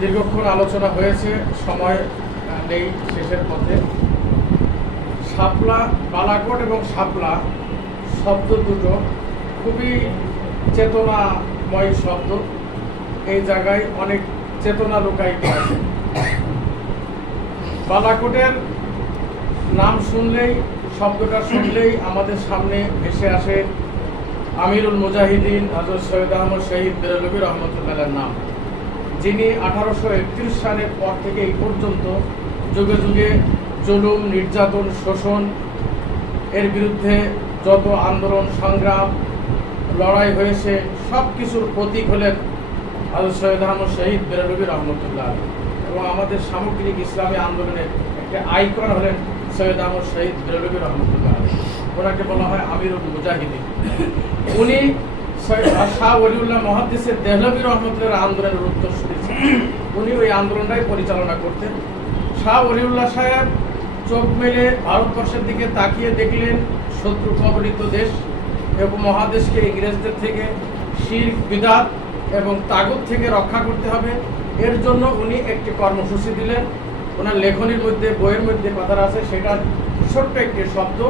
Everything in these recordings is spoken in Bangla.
দীর্ঘক্ষণ আলোচনা হয়েছে, সময় নেই, শেষের পথে। শাপলা, বালাকোট এবং শাপলা শব্দ দুটো খুবই চেতনাময় শব্দ। এই জায়গায় অনেক চেতনা লুকায়িত আছে। বালাকোটের নাম শুনলেই, শব্দটা শুনলেই আমাদের সামনে ভেসে আসে আমিরুল মুজাহিদিন হযরত সৈয়দ আহমদ শহীদ বেরলভী রহমতুল্লাহের নাম, যিনি 1831 সালের পর থেকে এই পর্যন্ত যুগে যুগে জুলুম, নির্যাতন, শোষণ এর বিরুদ্ধে যত আন্দোলন, সংগ্রাম, লড়াই হয়েছে সব কিছুর প্রতীক হলেন হযরত সৈয়দ আহমদ শহীদ বেরলভী রহমতুল্লাহ, এবং আমাদের সামগ্রিক ইসলামী আন্দোলনের একটা আইকন হলেন সৈয়দ আহমদ শহীদ বেরলভী রহমতুল্লাহ। ওনাকে বলা হয় আমিরুল মুজাহিদিন। উনি শাহ ওলিউল্লাহ মুহাদ্দিসের দেহলভী রহমতুল্লাহর আন্দোলনের উত্তরসূরি ছিলেন। উনি ওই আন্দোলনটাই পরিচালনা করতেন। শাহ ওলিউল্লাহ সাহেব চোখ মেলে ভারতবর্ষের দিকে তাকিয়ে দেখলেন শত্রু কবলিত দেশ এবং মহাদেশকে ইংরেজদের থেকে শিরক, বিদআত এবং তাগুত থেকে রক্ষা করতে হবে। এর জন্য উনি একটি কর্মসূচি দিলেন। ওনার লেখনীর মধ্যে, বইয়ের মধ্যে কথা আছে, সেটা ছোট্ট একটি শব্দ,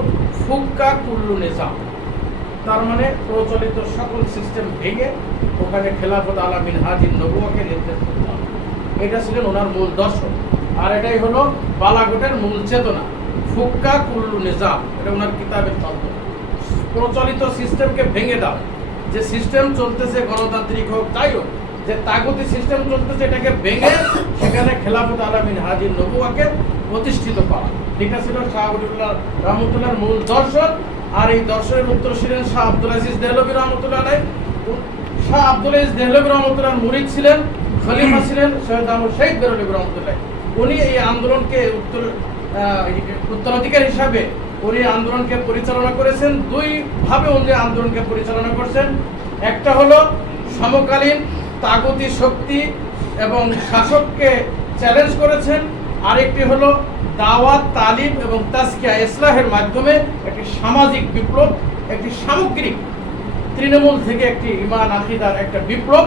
ফুক্কা কুল্লু নিজাম। তার মানে প্রচলিত সকল সিস্টেম ভেঙে ওখানে খেলাফত আলা মিনহাজিন নবুয়াকে নির্দেশ করতে হবে। এটা ছিলেন ওনার মূল দর্শন, আর এটাই হলো বালাকোটের মূল চেতনা, ফুক্কা কুল্লু নিজাম। এটা ওনার কিতাবের তত্ত্ব। প্রচলিত সিস্টেমকে ভেঙে দাও। যে সিস্টেম চলতেছে, গণতান্ত্রিক হোক যাই হোক, যে তাগুতি সিস্টেম চলতেছে, এটাকে ভেঙে সেখানে খেলাফত আলা মিনহাজিন নবুয়াকে প্রতিষ্ঠিত করা। এটা ছিল শাহ ওলিউল্লাহ রহমতুল্লাহর মূল দর্শন। আর এই দর্শনের উত্তর ছিলেন শাহ আব্দুল আজিজ দেহলভী রহমতুল্লাহ আলাইহ। শাহ আব্দুল আজিজ দেহলভী রহমতুল্লাহর মুরিদ ছিলেন, খলিফা ছিলেন সৈয়দ আহমদ শহীদ বেরলভী রহমতুল্লাহ। উনি এই আন্দোলনকে উত্তরাধিকার হিসাবে উনি আন্দোলনকে পরিচালনা করেছেন। দুই ভাবে উনি আন্দোলনকে পরিচালনা করছেন। একটা হলো সমকালীন তাগুতি শক্তি এবং শাসককে চ্যালেঞ্জ করেছেন। আরেকটি হলো দাওয়াত, তালিম এবং তাজকিয়া, ইসলাহের মাধ্যমে একটি সামাজিক বিপ্লব, একটি সামগ্রিক তৃণমূল থেকে একটি ঈমান আকীদার একটা বিপ্লব।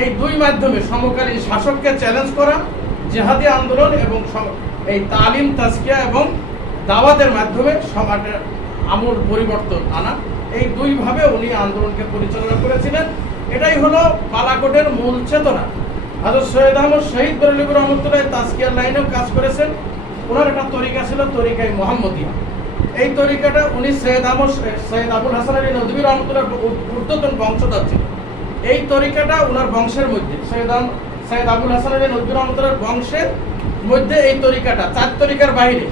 এই দুই মাধ্যমে সমকালীন শাসককে চ্যালেঞ্জ করা, জিহাদি আন্দোলন এবং এই তালিম, তাজকিয়া এবং দাওয়াতের মাধ্যমে সমাজের আমূল পরিবর্তন আনা, এই দুইভাবে উনি আন্দোলনকে পরিচালনা করেছিলেন। এটাই হলো বালাকোটের মূল চেতনা। হযরত সৈয়দ আহমদ শহীদ বেরলভী রহমতুল্লাহ তাজকিয়ার লাইনেও কাজ করেছেন। ওনার একটা তরিকা ছিল তরিকায়ে মুহাম্মদিয়া। এই তরিকাটা উনি সৈয়দ আবুল হাসান আলী নদভী রহমতুল্লাহর ঊর্ধ্বতন বংশধর ছিল। এই তরিকাটা ওনার বংশের মধ্যে, সৈয়দ আবুল হাসান আলী নদভী রহমতুল্লাহর বংশের মধ্যে এই তরিকাটা, চার তরিকার বাইরে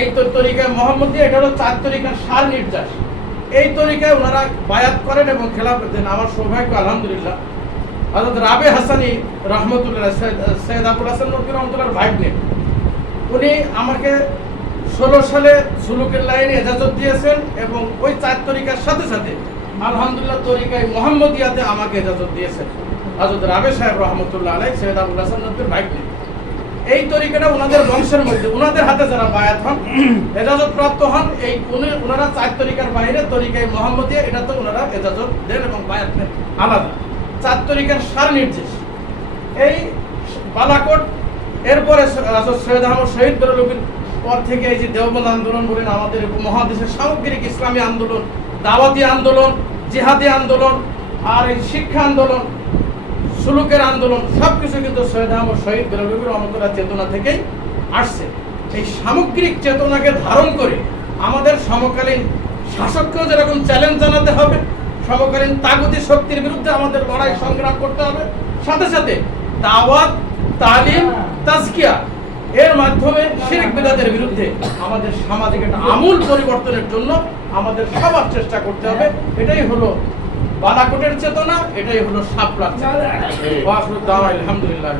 এই তরিকায় মুহাম্মদিয়া, এটা হলো চার তরিকার সার নির্যাস। এই তরিকায় ওনারা বায়াত করেন এবং খেলাফত দেন। আমার সৌভাগ্য, আলহামদুলিল্লাহ, হযরত রাবে হাসানি রহমতুল্লাহ, সৈয়দ আবুল হাসান নদভী রহমতুল্লাহর ভাগ্নে, উনি আমাকে 16 সালে সুলুকের লাইনে এজাজত দিয়েছেন এবং ওই চার তরিকার সাথে সাথে আলহামদুলিল্লাহ তরিকায় মুহাম্মদিয়াতে আমাকে এজাজত দিয়েছেন হযরত রাবে সাহেব রহমতুল্লাহ আলাইহি, সৈয়দ আবুল হাসান নদভীর ভাগ্নে। এই তরিকাটা ওনাদের বংশের মধ্যে, ওনাদের হাতে যারা বায়াত হন, এজাজত প্রাপ্ত হন, এই ওনারা চার তরিকার বাইরে তরিকায় মুহাম্মদিয়া, এটা তো ওনারা এজাজত দেন এবং বায়াত নেন আলাদা। চার তরিকার সার নির্দেশ এই বালাকোট। এরপরে সৈয়দ আহমদ শহীদ বেরলভীর পর থেকে এই যে দেওবন্দ আন্দোলন বলেন, আমাদের মহাদেশের সামগ্রিক ইসলামী আন্দোলন, দাওয়াতি আন্দোলন, জিহাদি আন্দোলন, আর এই শিক্ষা আন্দোলন, সুলুকের আন্দোলন, সবকিছু কিন্তু সৈয়দ আহমদ শহীদ বেরলভী রহমতুল্লাহ চেতনা থেকেই আসছে। এই সামগ্রিক চেতনাকে ধারণ করে আমাদের সমকালীন শাসককেও যেরকম চ্যালেঞ্জ জানাতে হবে, সমকালীন তাগুতি শক্তির বিরুদ্ধে আমাদের লড়াই সংগ্রাম করতে হবে, সাথে সাথে দাওয়াত, তালিম, তাজকিয়া এর মাধ্যমে শিরক বিদআতের বিরুদ্ধে আমাদের সামাজিক একটা আমূল পরিবর্তনের জন্য আমাদের সবার চেষ্টা করতে হবে। এটাই হলো বালাকোটের চেতনা, এটাই হলো শাপলার চেতনা। আলহামদুলিল্লাহ।